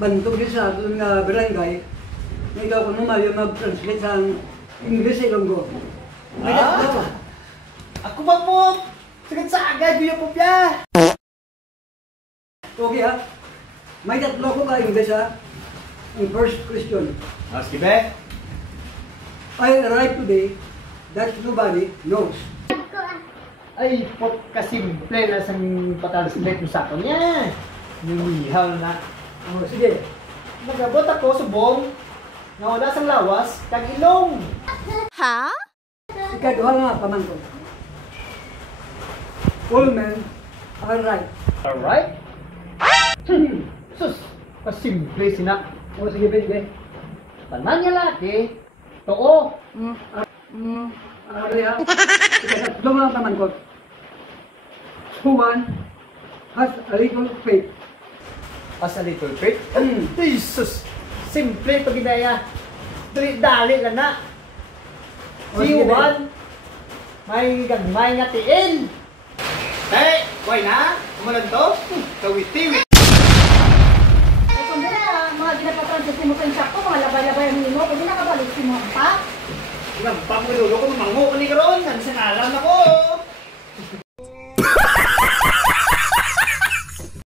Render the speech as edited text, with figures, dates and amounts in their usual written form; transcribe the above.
bantog din sa atong nga barangay, na ikaw kung numayo mag-translate sa English sa Ilonggo. May tatlo ka. Ako ba mo? Sagad sa agad, biyo po piya! Okay ha? May tatlo ko ka English ha? Ang first question. Sige be? I arrived today that nobody knows. Ay, pot kasimple na sa patranslate mo sa akin niya. Nilihaw na. Oh, sige. Nagabot ako subong nga wala sang lawas kag ilong. Ha? Ikaduha nga pamangko. All men are right. Alright? Sus, kasimple sina. O sige, sige. Tanan niya laki. Too. Ari ha? Ikatatlo nga pamangko. One has a little faith. As a little bit. Hmm. Jesus! Simple to ginaya. Dali lang na. O, Si sige, Juan, may gagmay nga tiin. Hey, why na? Kumalan to? Kawiti-wit. Ay, kung na, mga ginapatransit mo sa insakto, mga labay-labay ang himo, kung di nakabalik si mo pa. Nagpamudulo ko, mango ko ni Karon. Nandiyan alam ako.